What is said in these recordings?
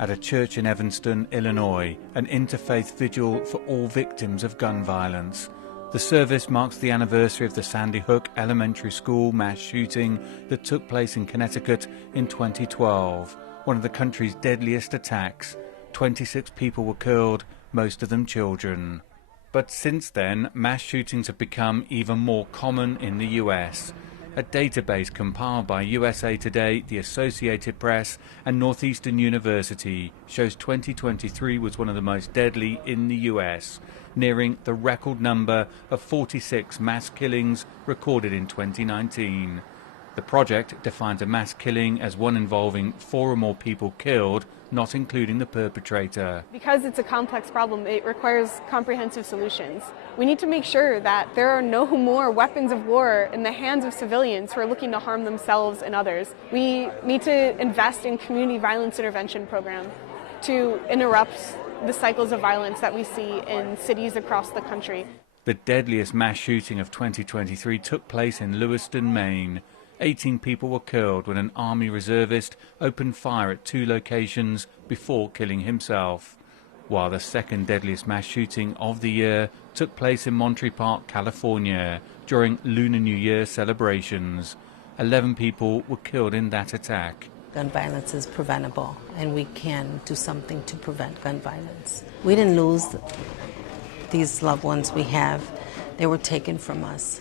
At a church in Evanston, Illinois, an interfaith vigil for all victims of gun violence. The service marks the anniversary of the Sandy Hook Elementary School mass shooting that took place in Connecticut in 2012, one of the country's deadliest attacks. 26 people were killed, most of them children. But since then, mass shootings have become even more common in the US. A database compiled by USA Today, the Associated Press and Northeastern University shows 2023 was one of the most deadly in the US, nearing the record number of 46 mass killings recorded in 2019. The project defines a mass killing as one involving 4 or more people killed, not including the perpetrator. Because it's a complex problem, it requires comprehensive solutions. We need to make sure that there are no more weapons of war in the hands of civilians who are looking to harm themselves and others. We need to invest in community violence intervention programs to interrupt the cycles of violence that we see in cities across the country. The deadliest mass shooting of 2023 took place in Lewiston, Maine. 18 people were killed when an Army reservist opened fire at 2 locations before killing himself. While the second deadliest mass shooting of the year took place in Monterey Park, California, during Lunar New Year celebrations. 11 people were killed in that attack. Gun violence is preventable, and we can do something to prevent gun violence. We didn't lose these loved ones we have. They were taken from us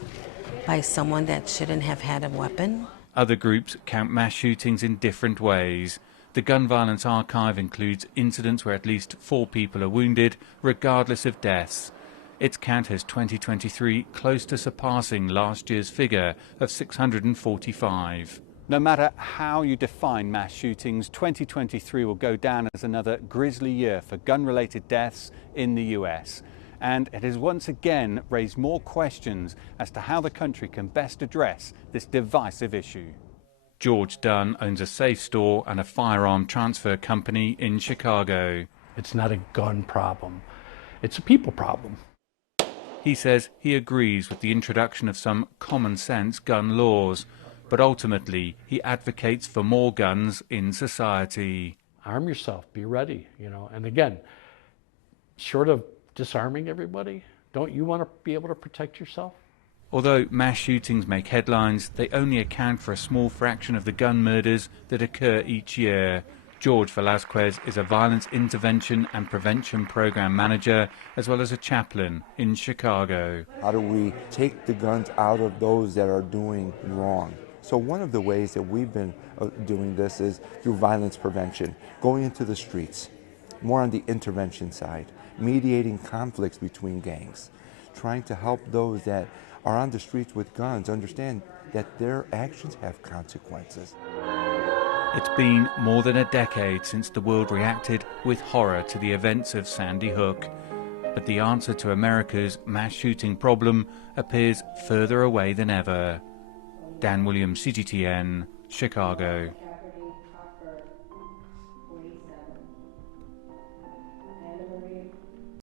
by someone that shouldn't have had a weapon. Other groups count mass shootings in different ways. The Gun Violence Archive includes incidents where at least 4 people are wounded, regardless of deaths. Its count has 2023 close to surpassing last year's figure of 645. No matter how you define mass shootings, 2023 will go down as another grisly year for gun-related deaths in the US. And it has once again raised more questions as to how the country can best address this divisive issue. George Dunn owns a safe store and a firearm transfer company in Chicago. It's not a gun problem. It's a people problem. He says he agrees with the introduction of some common-sense gun laws, but ultimately he advocates for more guns in society. Arm yourself, be ready, and again, short of disarming everybody, don't you want to be able to protect yourself? Although mass shootings make headlines, they only account for a small fraction of the gun murders that occur each year. George Velasquez is a violence intervention and prevention program manager, as well as a chaplain in Chicago. How do we take the guns out of those that are doing wrong? So one of the ways that we've been doing this is through violence prevention, going into the streets, more on the intervention side, mediating conflicts between gangs, trying to help those that are on the streets with guns understand that their actions have consequences. It's been more than a decade since the world reacted with horror to the events of Sandy Hook. But the answer to America's mass shooting problem appears further away than ever. Dan Williams, CGTN, Chicago.